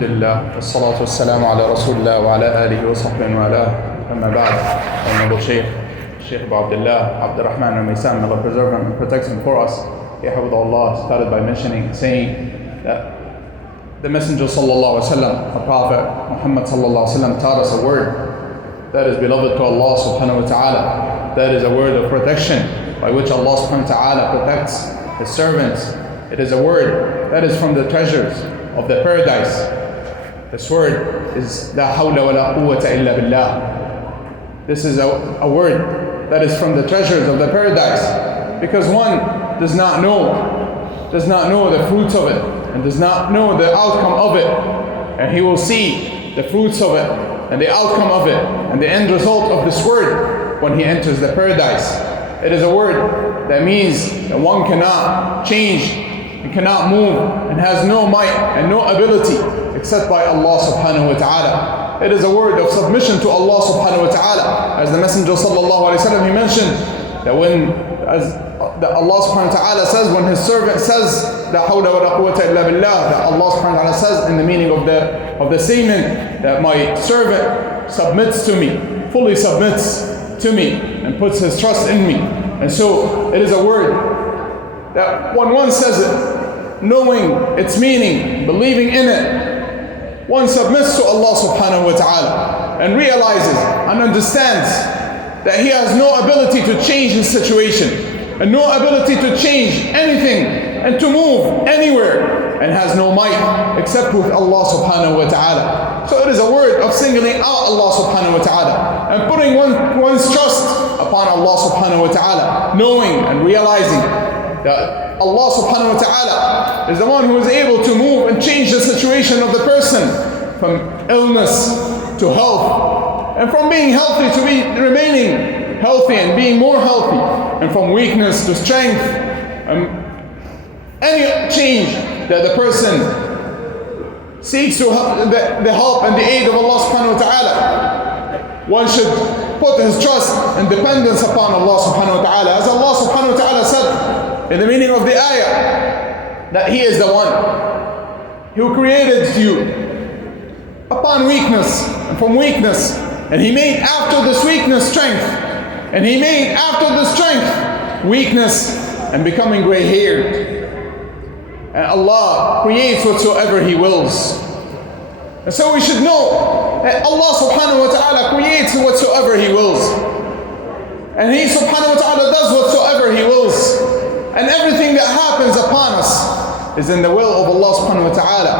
Alhamdulillah, wassalatu wassalamu ala rasulillah wa ala alihi wa sahbihi wa ala amma ba'd. Honorable Sheikh Abdullah, Abdurrahman Al-Omaisan, may Allah preserve him and protect him for us. Allah started by saying that the Messenger sallallahu alaihi wasallam, the Prophet Muhammad sallallahu alaihi wasallam, taught us a word that is beloved to Allah subhanahu wa ta'ala. That is a word of protection by which Allah subhanahu wa ta'ala protects His servants. It is a word that is from the treasures of the paradise. This word is La hawla wa la quwwata illa billah. This is a word that is from the treasures of the paradise, because one does not know the fruits of it and does not know the outcome of it, and he will see the fruits of it and the outcome of it and the end result of this word when he enters the paradise. It is a word that means that one cannot change and cannot move and has no might and no ability except by Allah subhanahu wa ta'ala. It is a word of submission to Allah subhanahu wa ta'ala. As the Messenger sallallahu alayhi wa sallam, he mentioned that Allah subhanahu wa ta'ala says, when his servant says La hawla wa la quwwata illa billah, that Allah subhanahu wa ta'ala says in the meaning of the statement that my servant submits to me, fully submits to me and puts his trust in me. And so it is a word that when one says it, knowing its meaning, believing in it, one submits to Allah subhanahu wa ta'ala and realizes and understands that he has no ability to change his situation and no ability to change anything and to move anywhere, and has no might except with Allah subhanahu wa ta'ala. So it is a word of singling out Allah subhanahu wa ta'ala and putting one's trust upon Allah subhanahu wa ta'ala, knowing and realizing that Allah subhanahu wa ta'ala is the one who is able to move and change the situation of the person from illness to health, and from being healthy to remaining healthy and being more healthy, and from weakness to strength. Any change that the person seeks to help, the help and the aid of Allah subhanahu wa ta'ala, one should put his trust and dependence upon Allah subhanahu wa ta'ala. As Allah subhanahu wa ta'ala said in the meaning of the ayah, that He is the one who created you upon weakness and from weakness, and He made after this weakness strength, and He made after the strength weakness and becoming gray-haired. And Allah creates whatsoever He wills. And so we should know that Allah subhanahu wa ta'ala creates whatsoever He wills, and He subhanahu wa ta'ala does whatsoever He wills. And everything that happens upon us is in the will of Allah subhanahu wa ta'ala,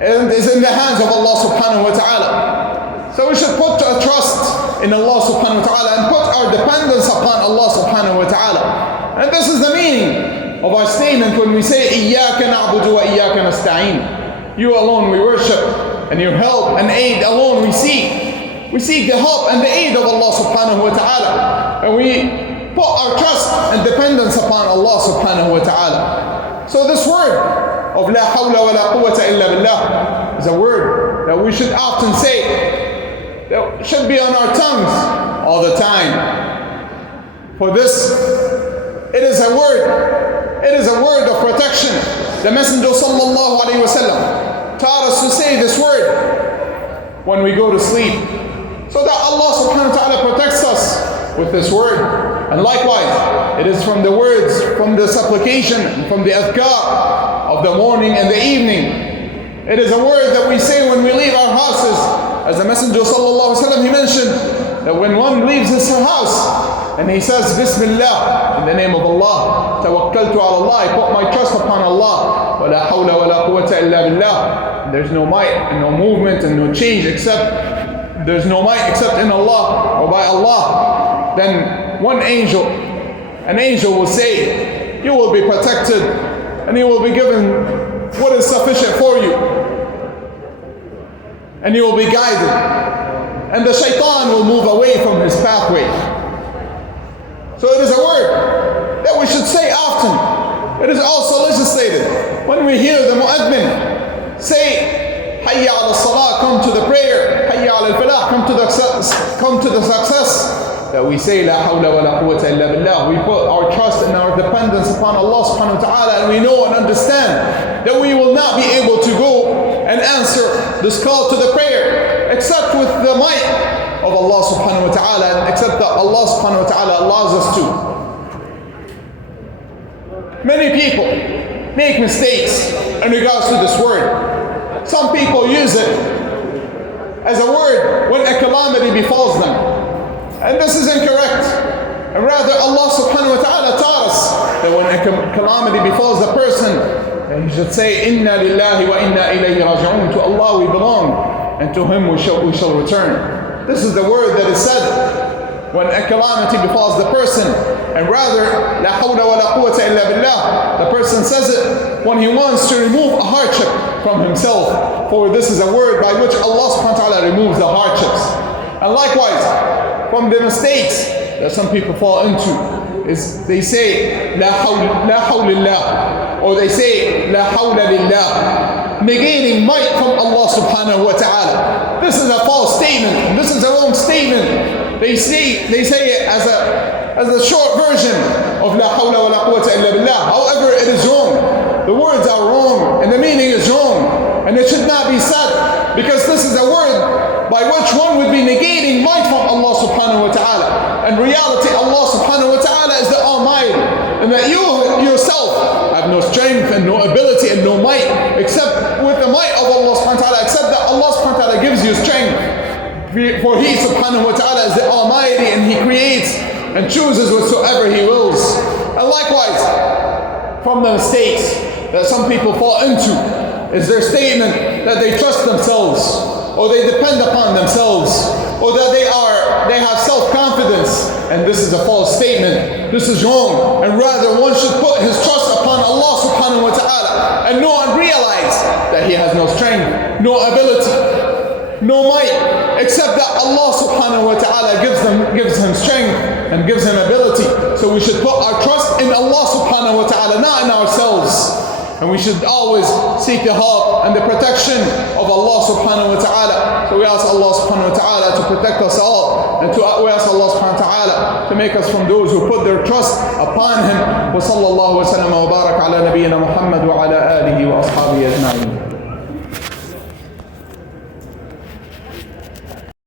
and is in the hands of Allah subhanahu wa ta'ala. So we should put our trust in Allah subhanahu wa ta'ala and put our dependence upon Allah subhanahu wa ta'ala. And this is the meaning of our statement when we say إِيَّاكَ نَعْبُدُ وَإِيَّاكَ نَسْتَعِينُ. You alone we worship, and your help and aid alone we seek. We seek the help and the aid of Allah subhanahu wa ta'ala, and we put our trust and dependence upon Allah subhanahu wa ta'ala. So this word of La hawla wa la quwwata illa billah is a word that we should often say, that should be on our tongues all the time. For this, it is a word of protection. The Messenger sallallahu alayhi wa sallam taught us to say this word when we go to sleep, so that Allah subhanahu wa ta'ala protects us with this word. And likewise, it is from the words, from the supplication, from the adhkar of the morning and the evening. It is a word that we say when we leave our houses. As the Messenger sallallahu alaihi wasallam, he mentioned that when one leaves his house and he says Bismillah, in the name of Allah, Tawakkaltu ala Allah, I put my trust upon Allah, wa la hawla wa la quwwata illa billah. There's no might and no movement and no change except in Allah or by Allah. Then an angel will say, you will be protected and you will be given what is sufficient for you, and you will be guided, and the shaitan will move away from his pathway. So it is a word that we should say often. It is also legislated when we hear the mu'adhin say Hayya ala salah, come to the prayer, Hayya ala al-falah, come to the success, that we say La hawla wa la quwwata illa billah. We put our trust and our dependence upon Allah subhanahu wa ta'ala, and we know and understand that we will not be able to go and answer this call to the prayer except with the might of Allah subhanahu wa ta'ala, and except that Allah subhanahu wa ta'ala allows us to. Many people make mistakes in regards to this word. Some people use it as a word when a calamity befalls them. And this is incorrect. And rather, Allah subhanahu wa ta'ala taught us that when a calamity befalls a person, then he should say, Inna lillahi wa inna ilayhi raji'un. To Allah we belong, and to Him we shall return. This is the word that is said when a calamity befalls the person. And rather, la hawla wa la quwwata illa billah. The person says it when he wants to remove a hardship from himself. For this is a word by which Allah subhanahu wa ta'ala removes the hardships. And likewise, from the mistakes that some people fall into is they say la hawlillah, or they say la hawla lillah, negating might from Allah subhanahu wa ta'ala. This is a false statement, and this is a wrong statement. They say it as a short version of la hawla wa la quwwata illa billah. However, it is wrong. The words are wrong, and the meaning is wrong, and it should not be said, because this is a word by which one would be negating might from Allah subhanahu wa ta'ala. In reality, Allah subhanahu wa ta'ala is the Almighty, and that you yourself have no strength and no ability and no might except with the might of Allah subhanahu wa ta'ala, except that Allah subhanahu wa ta'ala gives you strength. For He subhanahu wa ta'ala is the Almighty, and He creates and chooses whatsoever He wills. And likewise, from the mistakes that some people fall into is their statement that they trust themselves, or they depend upon themselves, or that they have self-confidence. And this is a false statement. This is wrong. And rather, one should put his trust upon Allah subhanahu wa ta'ala, and know and realize that he has no strength, no ability, no might, except that Allah subhanahu wa ta'ala gives him strength and gives him ability. So we should put our trust in Allah subhanahu wa ta'ala, not in ourselves. And we should always seek the help and the protection of Allah subhanahu wa ta'ala. So we ask Allah subhanahu wa ta'ala to protect us all, and we ask Allah subhanahu wa ta'ala to make us from those who put their trust upon Him. Wa sallallahu wa sallam wa barak ala nabiyyina Muhammad wa ala alihi wa ashabihi ajma'in.